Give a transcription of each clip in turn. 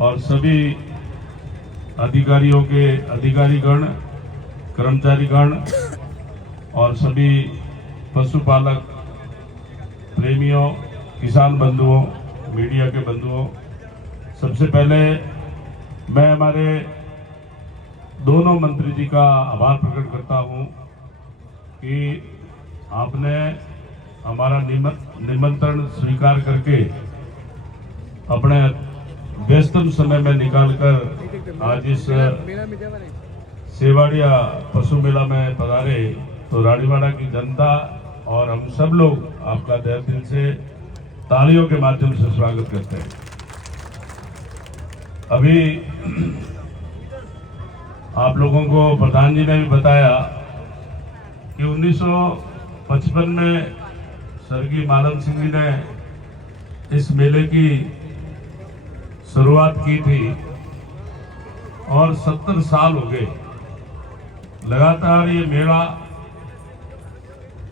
और सभी अधिकारियों के अधिकारीगण, कर्मचारीगण और सभी पशुपालक प्रेमियों, किसान बंधुओं, मीडिया के बंधुओं, सबसे पहले मैं हमारे दोनों मंत्री जी का आभार प्रकट करता हूं कि आपने हमारा निमंत्रण स्वीकार करके अपने व्यस्तम समय में निकालकर आज इस सेवाड़िया पशु मेला में पधारे। तो रानीवाड़ा की जनता और हम सब लोग आपका तहे दिल से तालियों के माध्यम से स्वागत करते हैं। अभी आप लोगों को प्रधान जी ने भी बताया कि 1955 में स्वर्गीय मालन सिंह जी ने इस मेले की शुरुआत की थी और 70 साल हो गए लगातार ये मेला।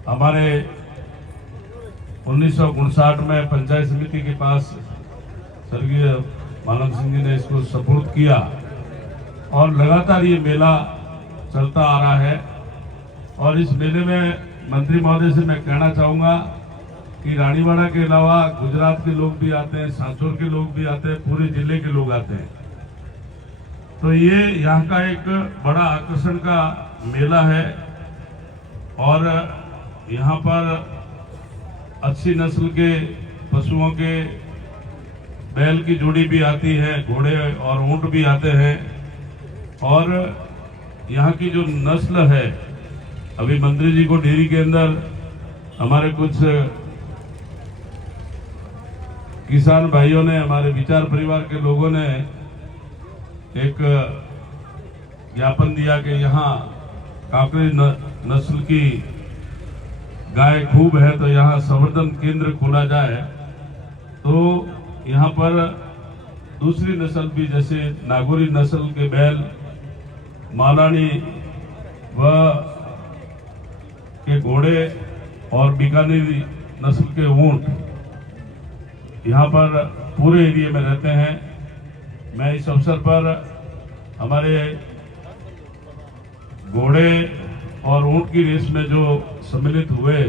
हमारे 1959 में पंचायत समिति के पास स्वर्गीय मालन सिंह जी ने इसको सपुर्द किया और लगातार ये मेला चलता आ रहा है। और इस मेले में मंत्री महोदय से मैं कहना चाहूँगा कि रानीवाड़ा के अलावा गुजरात के लोग भी आते हैं, सांचौर के लोग भी आते हैं, पूरे जिले के लोग आते हैं। तो ये यहाँ का एक बड़ा आकर्षण का मेला है और यहाँ पर अच्छी नस्ल के पशुओं के बैल की जोड़ी भी आती है, घोड़े और ऊंट भी आते हैं। और यहाँ की जो नस्ल है, अभी मंत्री जी को डेयरी के अंदर हमारे कुछ किसान भाइयों ने, हमारे विचार परिवार के लोगों ने एक ज्ञापन दिया कि यहाँ कांकरी नस्ल की गाय खूब है तो यहाँ संवर्धन केंद्र खोला जाए। तो यहाँ पर दूसरी नस्ल भी, जैसे नागौरी नस्ल के बैल, मालानी व के घोड़े और बीकानेरी नस्ल के ऊंट यहाँ पर पूरे एरिया में रहते हैं। मैं इस अवसर पर हमारे घोड़े और ऊंट की रेस में जो सम्मिलित हुए,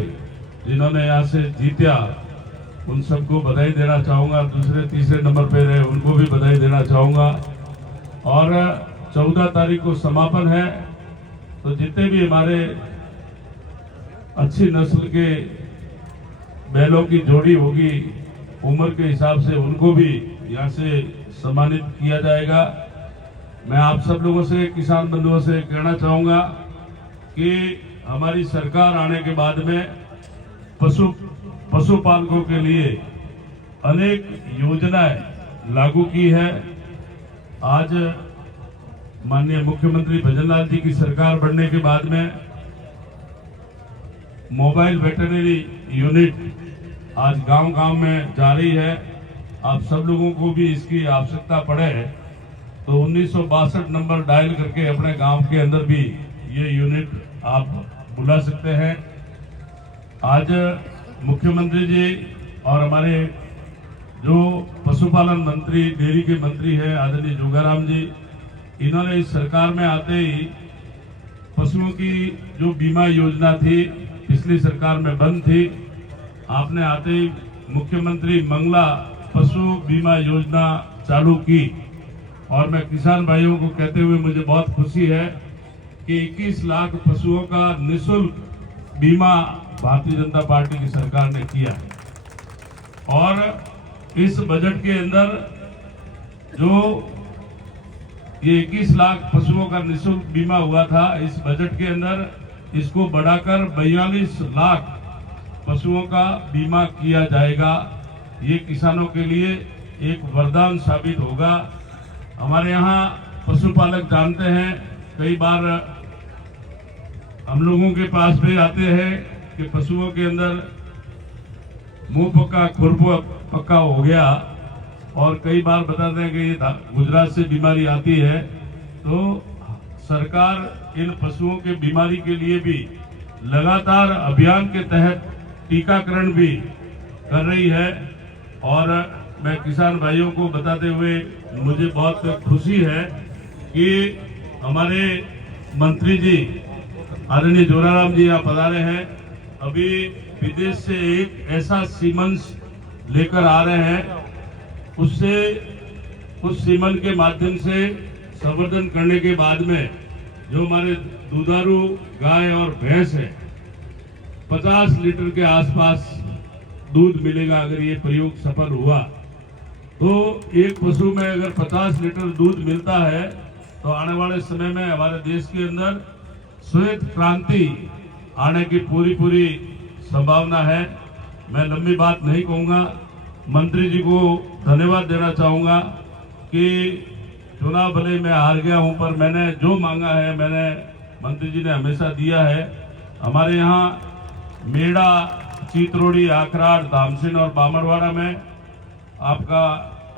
जिन्होंने यहाँ से जीता, उन सबको बधाई देना चाहूँगा। दूसरे तीसरे नंबर पे रहे उनको भी बधाई देना चाहूँगा। और 14 तारीख को समापन है, तो जितने भी हमारे अच्छी नस्ल के बैलों की जोड़ी होगी उम्र के हिसाब से, उनको भी यहाँ से सम्मानित किया जाएगा। मैं आप सब लोगों से, किसान बंधुओं से कहना चाहूँगा कि हमारी सरकार आने के बाद में पशुपालकों के लिए अनेक योजनाएं लागू की है। आज माननीय मुख्यमंत्री भजनलाल जी की सरकार बनने के बाद में मोबाइल वेटरनरी यूनिट आज गांव-गांव में जा रही है। आप सब लोगों को भी इसकी आवश्यकता पड़े तो 1962 नंबर डायल करके अपने गांव के अंदर भी ये यूनिट आप बुला सकते हैं। आज मुख्यमंत्री जी और हमारे जो पशुपालन मंत्री, डेयरी के मंत्री हैं आदरणीय जोगाराम जी, इन्होंने इस सरकार में आते ही पशुओं की जो बीमा योजना थी, पिछली सरकार में बंद थी, आपने आते ही मुख्यमंत्री मंगला पशु बीमा योजना चालू की। और मैं किसान भाइयों को कहते हुए मुझे बहुत खुशी है कि 21 लाख पशुओं का निःशुल्क बीमा भारतीय जनता पार्टी की सरकार ने किया है। और इस बजट के अंदर जो ये 21 लाख पशुओं का निःशुल्क बीमा हुआ था, इस बजट के अंदर इसको बढ़ाकर 42 लाख पशुओं का बीमा किया जाएगा। ये किसानों के लिए एक वरदान साबित होगा। हमारे यहाँ पशुपालक जानते हैं, कई बार हम लोगों के पास भी आते हैं कि पशुओं के अंदर मुंह पक्का, खुर पक्का हो गया, और कई बार बताते हैं कि ये गुजरात से बीमारी आती है। तो सरकार इन पशुओं के बीमारी के लिए भी लगातार अभियान के तहत टीकाकरण भी कर रही है। और मैं किसान भाइयों को बताते हुए मुझे बहुत खुशी है कि हमारे मंत्री जी आदरणीय जोराराम जी यहाँ पधारे हैं। अभी विदेश से एक ऐसा सीमेंस लेकर आ रहे हैं, उससे उस सीमन के माध्यम से संवर्धन करने के बाद में जो हमारे दुधारू गाय और भैंस है 50 लीटर के आसपास दूध मिलेगा। अगर ये प्रयोग सफल हुआ तो एक पशु में अगर 50 लीटर दूध मिलता है तो आने वाले समय में हमारे देश के अंदर श्वेत क्रांति आने की पूरी संभावना है। मैं लंबी बात नहीं कहूंगा, मंत्री जी को धन्यवाद देना चाहूंगा कि चुनाव भले मैं हार गया हूं पर मैंने जो मांगा है मैंने मंत्री जी ने हमेशा दिया है। हमारे यहाँ मेड़ा, चित्रोड़ी, आखराड़, धामसिन और बामड़वाड़ा में आपका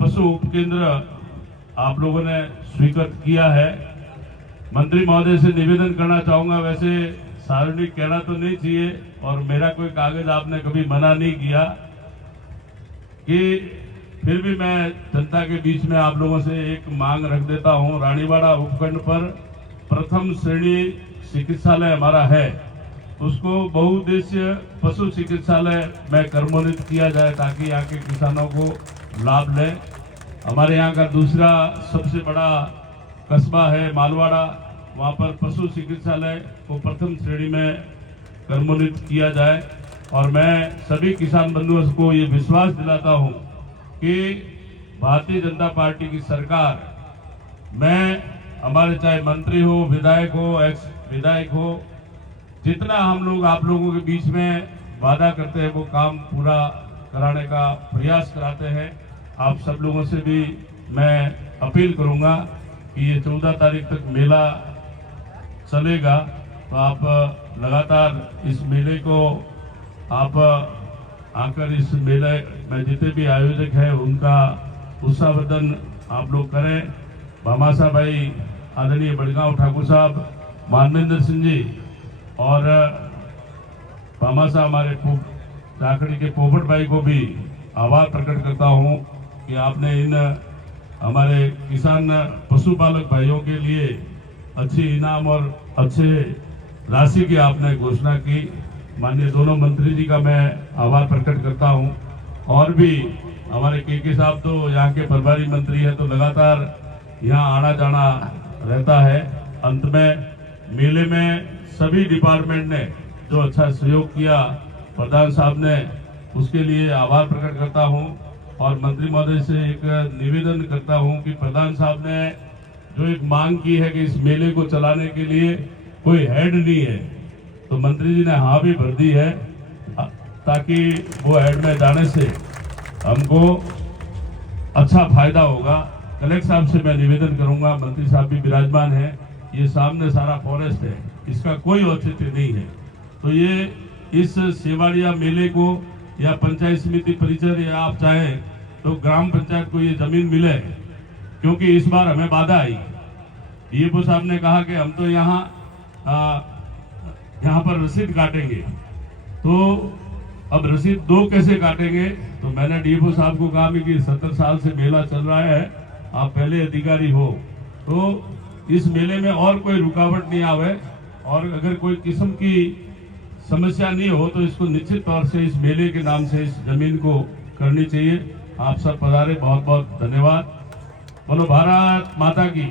पशु उपकेंद्र आप लोगों ने स्वीकृत किया है। मंत्री महोदय से निवेदन करना चाहूंगा, वैसे सार्वजनिक कहना तो नहीं चाहिए और मेरा कोई कागज आपने कभी मना नहीं किया, कि फिर भी मैं जनता के बीच में आप लोगों से एक मांग रख देता हूं। रानीवाड़ा उपखंड पर प्रथम श्रेणी चिकित्सालय हमारा है, उसको बहुउद्देश्य पशु चिकित्सालय में कर्मोन्वित किया जाए ताकि यहाँ के किसानों को लाभ ले। हमारे यहाँ का दूसरा सबसे बड़ा कस्बा है मालवाड़ा, वहाँ पर पशु चिकित्सालय को प्रथम श्रेणी में कर्मोन्वित किया जाए। और मैं सभी किसान बंधुओं को ये विश्वास दिलाता हूँ कि भारतीय जनता पार्टी की सरकार में हमारे चाहे मंत्री हो, विधायक हो, एक्स विधायक हो, जितना हम लोग आप लोगों के बीच में वादा करते हैं वो काम पूरा कराने का प्रयास कराते हैं। आप सब लोगों से भी मैं अपील करूंगा कि ये 14 तारीख तक मेला चलेगा, तो आप लगातार इस मेले को आप आकर इस मेले में जितने भी आयोजक हैं उनका उत्साहवर्धन आप लोग करें। भामाशाह भाई, आदरणीय बड़गांव ठाकुर साहब, मानवेंद्र सिंह जी और भामाशाह हमारे राखड़ी के पोपट भाई को भी आभार प्रकट करता हूं कि आपने इन हमारे किसान पशुपालक भाइयों के लिए अच्छी इनाम और अच्छे राशि की आपने घोषणा की। माननीय दोनों मंत्री जी का मैं आभार प्रकट करता हूं। और भी हमारे के साहब तो यहाँ के प्रभारी मंत्री है, तो लगातार यहाँ आना जाना रहता है। अंत में मेले में सभी डिपार्टमेंट ने जो अच्छा सहयोग किया प्रधान साहब ने, उसके लिए आभार प्रकट करता हूं। और मंत्री महोदय से एक निवेदन करता हूं कि प्रधान साहब ने जो एक मांग की है कि इस मेले को चलाने के लिए कोई हेड नहीं है, तो मंत्री जी ने हाँ भी भर दी है, ताकि वो हेड में जाने से हमको अच्छा फायदा होगा। कलेक्टर साहब से मैं निवेदन करूंगा, मंत्री साहब भी विराजमान है, ये सामने सारा फॉरेस्ट है, इसका कोई औचित्य नहीं है, तो ये इस सेवाड़िया मेले को या पंचायत समिति परिसर या आप चाहें तो ग्राम पंचायत को ये जमीन मिले, क्योंकि इस बार हमें बाधा आई। डीएफओ साहब ने कहा कि हम तो यहाँ पर रसीद काटेंगे, तो अब रसीद 2 कैसे काटेंगे? तो मैंने डीएफओ साहब को कहा कि 70 साल से मेला चल रहा है, आप पहले अधिकारी हो, तो इस मेले में और कोई रुकावट नहीं आवे और अगर कोई किस्म की समस्या नहीं हो तो इसको निश्चित तौर से इस मेले के नाम से इस जमीन को करनी चाहिए। आप सब पधारे, बहुत बहुत धन्यवाद। बोलो भारत माता की।